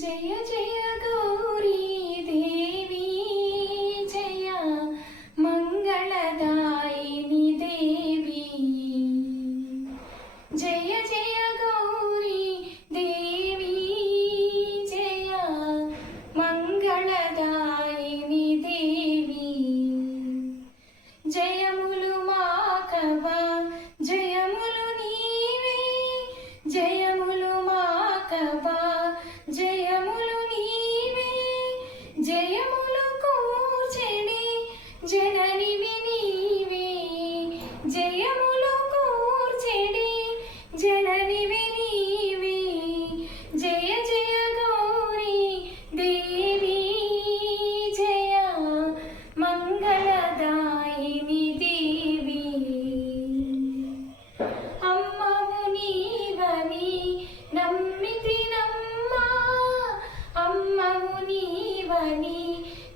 జయ జయ గౌరీ దేవి జయ మంగళదాయిని దేవి జయ జయ గౌరీ దేవి జయ మంగళదాయిని దేవి జయములు మాకవా జయములు నీవే జయములు మాకవా జయములు నీవే జయములు కూర్చెడి జననివి నీవే జయములు కూర్చెడి జననివి నీవే జయ జయ గౌరీ దేవి జయ మంగళదాయిని దేవి అమ్మవు నీవని నమ్మితినమ్మా అమ్మవు నీవని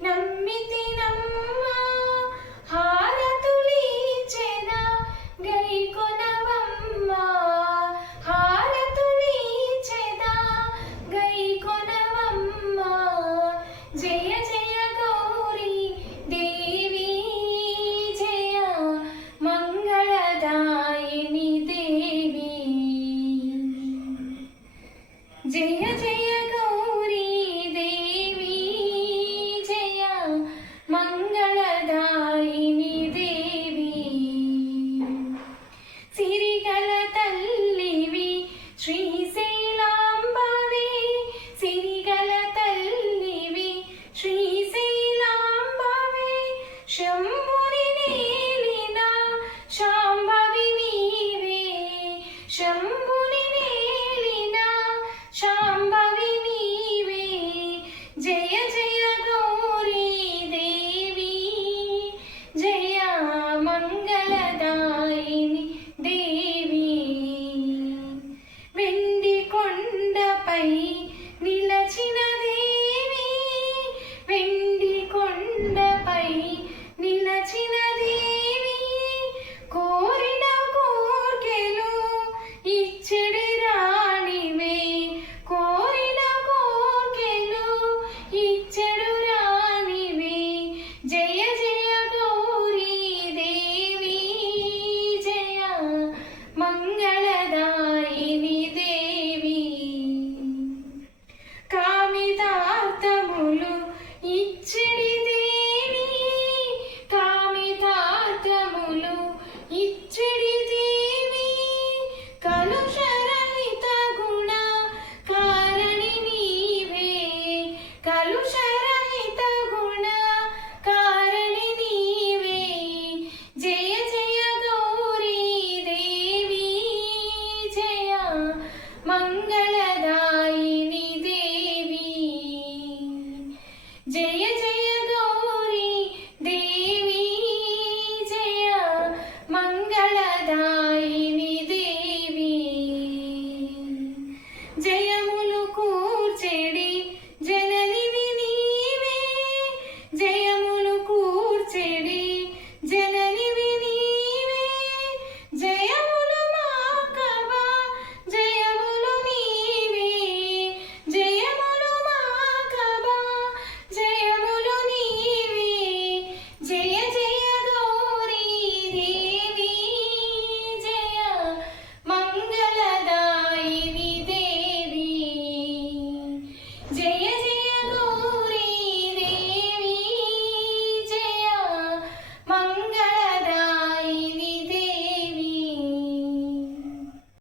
నమ్మితినమ్మా హారతులిచ్చెదా గైకొనవమ్మా హారతులిచ్చెదా గైకొనవమ్మా జయ జయ గౌరీ దేవి జయ మంగళదాయిని దేవి జయ జయ గౌరీ దేవి జయ మంగళదాయిని దేవి సిరిగల తల్లివి శ్రీశైలాంబవి సిరిగల తల్లివి శ్రీశైలాంబవి శంభుని నేలిన శాంభవి నీవే శంభుని నేలిన శాంభవి నీవే జయ జయ గౌరీ దేవి జయ మంగళదాయిని దేవి వెండి కొండపై నిలచిన దేవి వెండి కొండపై నిలచిన దేవి కోరిన కోర్కెలు ఇచ్చడి రాణివే కోరిన కోర్కెలు ఇచ్చడు రాణివే జయ జయ గౌరీ దేవి జయ మంగళదాయిని దేవి కామితార్థములు ఇచ్చడి దేవి కామితార్థములు ఇచ్చడి దేవి కలుషరహిత గుణ కారణి నీవే కలుషరహిత గుణ కారణి నీవే జయ జయ గౌరీ దేవి జయ మంగళదాయిని దేవి జయ జయ గౌరీ దేవి జయ మంగళదాయిని దేవి జయములు కూర్చెడి